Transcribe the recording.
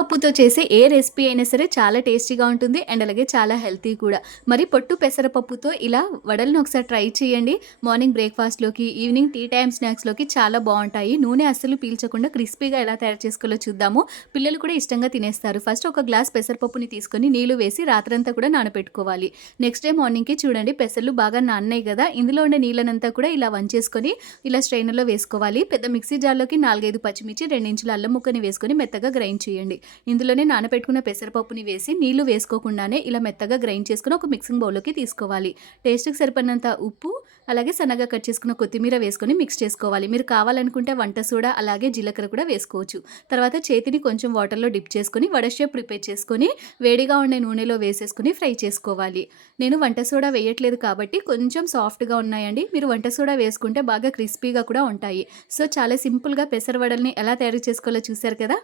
పప్పుతో చేసే ఏ రెసిపీ అయినా సరే చాలా టేస్టీగా ఉంటుంది అండ్ అలాగే చాలా హెల్తీ కూడా. మరి పొట్టు పెసరపప్పుతో ఇలా వడలను ఒకసారి ట్రై చేయండి. మార్నింగ్ బ్రేక్ఫాస్ట్లోకి ఈవినింగ్ టీ టైమ్ స్నాక్స్లోకి చాలా బాగుంటాయి. నూనె అస్సలు పీల్చకుండా క్రిస్పీగా ఎలా తయారు చేసుకోవాలో చూద్దాము. పిల్లలు కూడా ఇష్టంగా తినేస్తారు. ఫస్ట్ ఒక గ్లాస్ పెసరపప్పుని తీసుకొని నీళ్ళు వేసి రాత్రంతా కూడా నానబెట్టుకోవాలి. నెక్స్ట్ డే మార్నింగ్కి చూడండి పెసర్లు బాగా నాన్నాయి కదా. ఇందులో ఉండే నీళ్ళనంతా కూడా ఇలా వంచేసుకొని ఇలా స్ట్రైనర్లో వేసుకోవాలి. పెద్ద మిక్సీ జార్లోకి నాలుగైదు పచ్చిమిర్చి రెండించుల అల్లం ముక్కని వేసుకొని మెత్తగా గ్రైండ్ చేయండి. ఇందులోనే నానబెట్టుకున్న పెసరపప్పుని వేసి నీళ్ళు వేసుకోకుండానే ఇలా మెత్తగా గ్రైండ్ చేసుకుని ఒక మిక్సింగ్ బౌల్లోకి తీసుకోవాలి. టేస్ట్కి సరిపడినంత ఉప్పు అలాగే సన్నగా కట్ చేసుకున్న కొత్తిమీర వేసుకొని మిక్స్ చేసుకోవాలి. మీరు కావాలనుకుంటే వంట సోడా అలాగే జీలకర్ర కూడా వేసుకోవచ్చు. తర్వాత చేతిని కొంచెం వాటర్లో డిప్ చేసుకొని వడ షేప్ ప్రిపేర్ చేసుకొని వేడిగా ఉండే నూనెలో వేసేసుకుని ఫ్రై చేసుకోవాలి. నేను వంట సోడా వేయట్లేదు కాబట్టి కొంచెం సాఫ్ట్గా ఉన్నాయండి. మీరు వంట సోడా వేసుకుంటే బాగా క్రిస్పీగా కూడా ఉంటాయి. సో చాలా సింపుల్గా పెసర వడల్ని ఎలా తయారు చేసుకోవాలో చూశారు కదా?